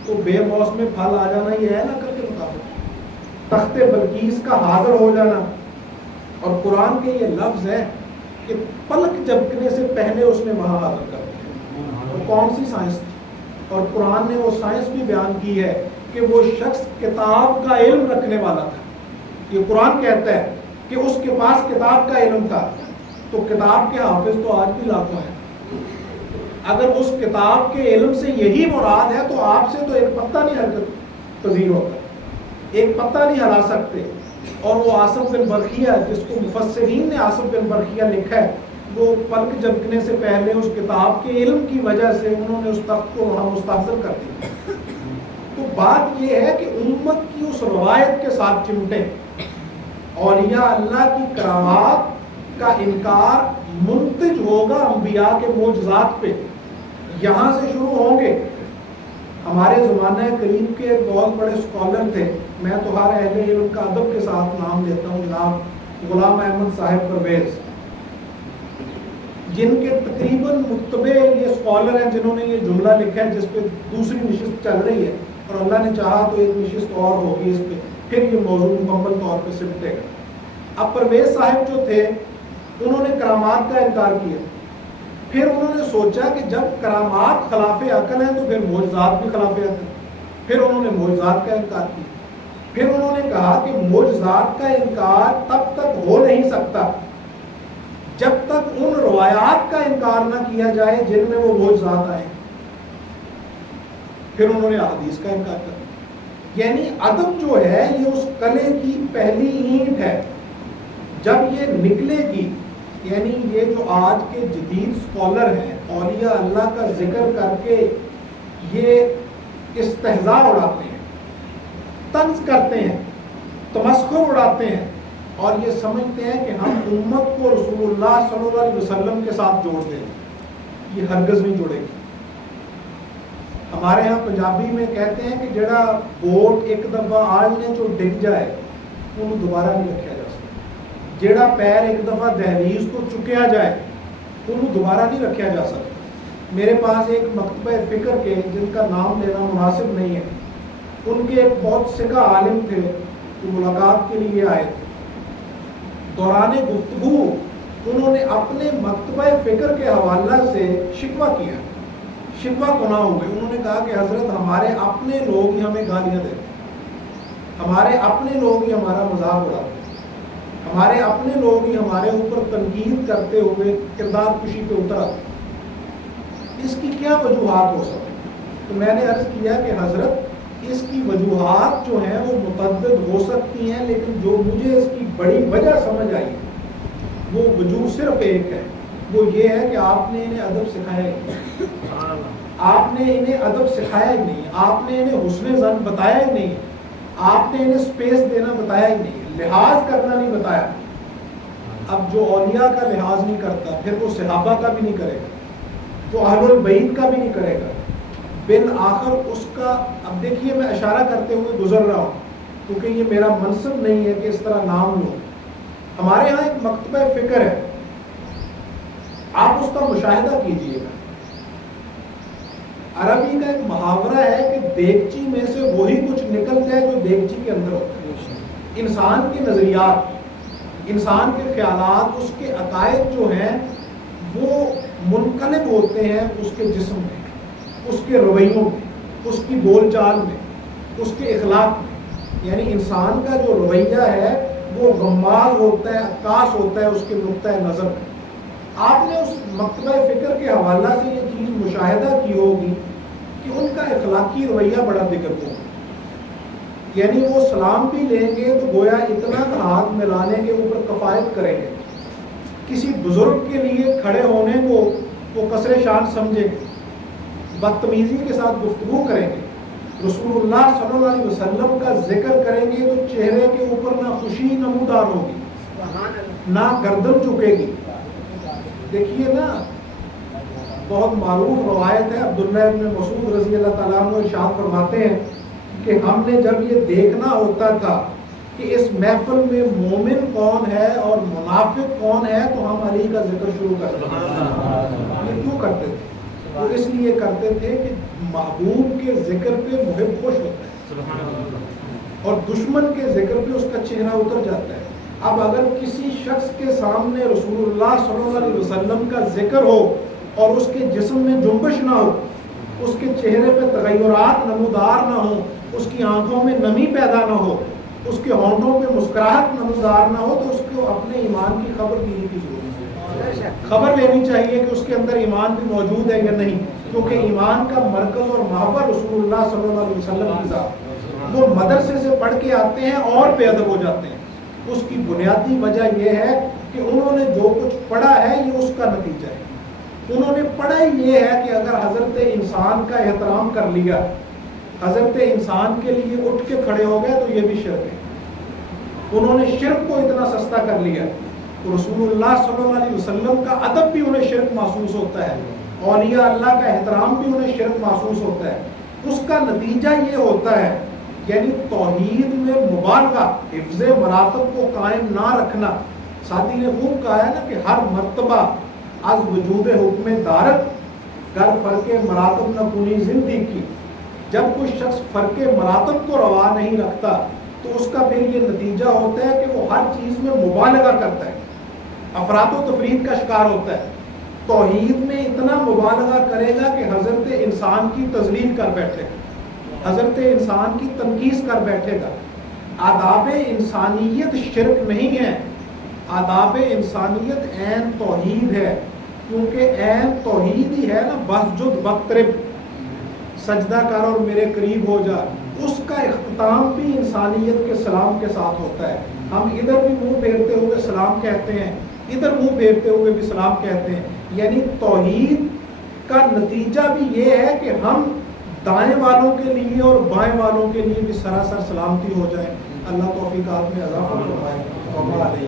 تو بے موسم پھل آ جانا یہ ہے نا عقل کے مطابق۔ تخت بلقیس کا حاضر ہو جانا، اور قرآن کے یہ لفظ ہے کہ پلک جھپکنے سے پہلے اس نے وہاں حاضر کر دیا۔ وہ کون سی سائنس تھی؟ اور قرآن نے وہ سائنس بھی بیان کی ہے کہ وہ شخص کتاب کا علم رکھنے والا تھا۔ یہ قرآن کہتا ہے کہ اس کے پاس کتاب کا علم تھا، تو کتاب کے حافظ تو آج بھی لاکھوں ہیں۔ اگر اس کتاب کے علم سے یہی مراد ہے تو آپ سے تو ایک پتہ نہیں حرکت پذیر ہوتا، ایک پتہ نہیں ہلا سکتے۔ اور وہ آصف بن برقیہ جس کو مفسرین نے آصف بن برقیہ لکھا ہے، وہ پلک جھپکنے سے پہلے اس کتاب کے علم کی وجہ سے انہوں نے اس تخت کو وہاں مستحضر کر دیا۔ تو بات یہ ہے کہ امت کی اس روایت کے ساتھ چمٹیں۔ اولیاء اللہ کی کرامات کا انکار منتج ہوگا انبیاء کے معجزات پہ، یہاں سے شروع ہوں گے۔ ہمارے زمانہ قریب کے ایک بہت بڑے اسکالر تھے، میں تو ہر اہل علم کا ادب کے ساتھ نام لیتا ہوں، جناب غلام احمد صاحب پرویز، جن کے تقریباً مکتبے یہ اسکالر ہیں جنہوں نے یہ جملہ لکھا ہے جس پہ دوسری نشست چل رہی ہے، اور اللہ نے چاہا تو ایک نشست اور ہوگی اس پہ، پھر یہ موضوع مکمل طور پہ سمٹے گا۔ اب پرویز صاحب جو تھے انہوں نے کرامات کا انکار کیا، پھر انہوں نے سوچا کہ جب کرامات خلاف عقل ہیں تو پھر معجزات بھی خلاف عقل، پھر انہوں نے معجزات کا انکار کیا۔ پھر انہوں نے کہا کہ معجزات کا انکار تب تک ہو نہیں سکتا جب تک ان روایات کا انکار نہ کیا جائے جن میں وہ معجزات آئے۔ پھر انہوں نے احادیث کا انکار کر دیا۔ یعنی ادب جو ہے یہ اس قلعے کی پہلی اینٹ ہے، جب یہ نکلے گی، یعنی یہ جو آج کے جدید اسکالر ہیں اولیاء اللہ کا ذکر کر کے یہ استہزاء اڑاتے ہیں، طنز کرتے ہیں، تمسخر اڑاتے ہیں، اور یہ سمجھتے ہیں کہ ہم امت کو رسول اللہ صلی اللہ علیہ وسلم کے ساتھ جوڑ دیں، یہ ہرگز نہیں جوڑے گی۔ ہمارے ہاں پنجابی میں کہتے ہیں کہ جڑا بوٹ ایک دفعہ آلنے جو ڈگ جائے انہوں دوبارہ نہیں رکھا جا سکتا، جڑا پیر ایک دفعہ دہلیز تو چکیا جائے انہوں دوبارہ نہیں رکھا جا سکتا۔ میرے پاس ایک مکتبہ فکر کے، جن کا نام لینا مناسب نہیں ہے، ان کے ایک بہت سکہ عالم تھے جو ملاقات کے لیے آئے تھے. دوران گفتگو انہوں نے اپنے مکتبہ فکر کے حوالہ سے شکوہ کیا. شکوہ گناہ ہوئے. انہوں نے کہا کہ حضرت ہمارے اپنے لوگ ہی ہمیں گالیاں دیتے ہیں، ہمارے اپنے لوگ ہی ہمارا مذاق اڑاتے ہیں، ہمارے اپنے لوگ ہی ہمارے اوپر تنقید کرتے ہوئے کردار کشی پہ اتر آتے ہیں. اس کی کیا وجوہات ہو سکتی؟ تو میں نے عرض کیا کہ حضرت اس کی وجوہات جو ہیں وہ متعدد ہو سکتی ہیں، لیکن جو مجھے اس کی بڑی وجہ سمجھ آئی وہ وجوہ صرف ایک ہے. وہ یہ ہے کہ آپ نے انہیں ادب سکھایا ہی نہیں، آپ نے انہیں ادب سکھایا ہی نہیں، آپ نے انہیں حسن ظن بتایا ہی نہیں، آپ نے انہیں سپیس دینا بتایا ہی نہیں، لحاظ کرنا نہیں بتایا. اب جو اولیاء کا لحاظ نہیں کرتا پھر وہ صحابہ کا بھی نہیں کرے گا، جو اہل البیت کا بھی نہیں کرے گا. بالآخر اس کا، اب دیکھیے میں اشارہ کرتے ہوئے گزر رہا ہوں کیونکہ یہ میرا منصب نہیں ہے کہ اس طرح نام لوں. ہمارے ہاں ایک مکتبہ فکر ہے، آپ اس کا مشاہدہ کیجئے گا. عربی کا ایک محاورہ ہے کہ دیگچی میں سے وہی کچھ نکل جائے جو دیگچی کے اندر ہوتا ہے. انسان کے نظریات، انسان کے خیالات، اس کے عقائد جو ہیں وہ منقلب ہوتے ہیں اس کے جسم میں، اس کے رویوں میں، اس کی بول چال میں، اس کے اخلاق میں. یعنی انسان کا جو رویہ ہے وہ غماز ہوتا ہے، عکاس ہوتا ہے اس کے نقطۂ نظر میں. آپ نے اس مکتبہ فکر کے حوالہ سے یہ چیز مشاہدہ کی ہوگی کہ ان کا اخلاقی رویہ بڑا دقت ہوگا. یعنی وہ سلام بھی لیں گے تو گویا اتنا ہاتھ ملانے کے اوپر کفایت کریں گے. کسی بزرگ کے لیے کھڑے ہونے کو وہ قصر شان سمجھیں گے، بدتمیزی کے ساتھ گفتگو کریں گے. رسول اللہ صلی اللہ علیہ وسلم کا ذکر کریں گے تو چہرے کے اوپر نہ خوشی نمودار ہوگی، نہ گردن جھکے گی. دیکھیے نا، بہت معروف روایت ہے، عبداللہ ابن مسعود رضی اللہ تعالیٰ عنہ ارشاد فرماتے ہیں کہ ہم نے جب یہ دیکھنا ہوتا تھا کہ اس محفل میں مومن کون ہے اور منافق کون ہے تو ہم علی کا ذکر شروع کرتے تھے. یہ کیوں کرتے تھے؟ وہ اس لیے کرتے تھے کہ محبوب کے ذکر پہ محب خوش ہوتا ہے اور دشمن کے ذکر پہ اس کا چہرہ اتر جاتا ہے. اب اگر کسی شخص کے سامنے رسول اللہ صلی اللہ علیہ وسلم کا ذکر ہو اور اس کے جسم میں جنبش نہ ہو، اس کے چہرے پہ تغیرات نمودار نہ ہو، اس کی آنکھوں میں نمی پیدا نہ ہو، اس کے ہونٹوں پہ مسکراہٹ نمودار نہ ہو، تو اس کو اپنے ایمان کی خبر دینے کی ضرورت ہے. خبر لینی چاہیے کہ اس کے اندر ایمان بھی موجود ہے یا نہیں، کیونکہ ایمان کا مرکز اور محور رسول اللہ صلی اللہ علیہ وسلم کی ذات. وہ مدرسے سے پڑھ کے آتے ہیں اور بے ادب ہو جاتے ہیں. اس کی بنیادی وجہ یہ ہے کہ انہوں نے جو کچھ پڑھا ہے یہ اس کا نتیجہ ہے. انہوں نے پڑھا ہی یہ ہے کہ اگر حضرت انسان کا احترام کر لیا، حضرت انسان کے لیے اٹھ کے کھڑے ہو گئے تو یہ بھی شرک ہے. انہوں نے شرک کو اتنا سستا کر لیا. تو رسول اللہ صلی اللہ علیہ وسلم کا ادب بھی انہیں شرک محسوس ہوتا ہے، اولیاء اللہ کا احترام بھی انہیں شرک محسوس ہوتا ہے. اس کا نتیجہ یہ ہوتا ہے، یعنی توحید میں مبالغہ، حفظ مراتب کو قائم نہ رکھنا. ساتھی نے خوب کہا ہے نا کہ ہر مرتبہ از وجود حکم دارت گر فرق مراتب نہ کنی زندگی کی. جب کوئی شخص فرق مراتب کو روا نہیں رکھتا تو اس کا پھر یہ نتیجہ ہوتا ہے کہ وہ ہر چیز میں مبالغہ کرتا ہے، افراط و تفرید کا شکار ہوتا ہے. توحید میں اتنا مبالغہ کرے گا کہ حضرت انسان کی تذلیل کر بیٹھے گا، حضرت انسان کی تنقیص کر بیٹھے گا. آداب انسانیت شرک نہیں ہے، آداب انسانیت عین توحید ہے. کیونکہ عین توحید ہی ہے نا، واسجد واقترب، سجدہ کر اور میرے قریب ہو جا. اس کا اختتام بھی انسانیت کے سلام کے ساتھ ہوتا ہے. ہم ادھر بھی منہ پھیرتے ہوئے سلام کہتے ہیں، ادھر منہ پھیرتے ہوئے بھی سلام کہتے ہیں. یعنی توحید کا نتیجہ بھی یہ ہے کہ ہم دائیں والوں کے لیے اور بائیں والوں کے لیے بھی سراسر سلامتی ہو جائے. اللہ توفیقات میں اضافہ فرمائے.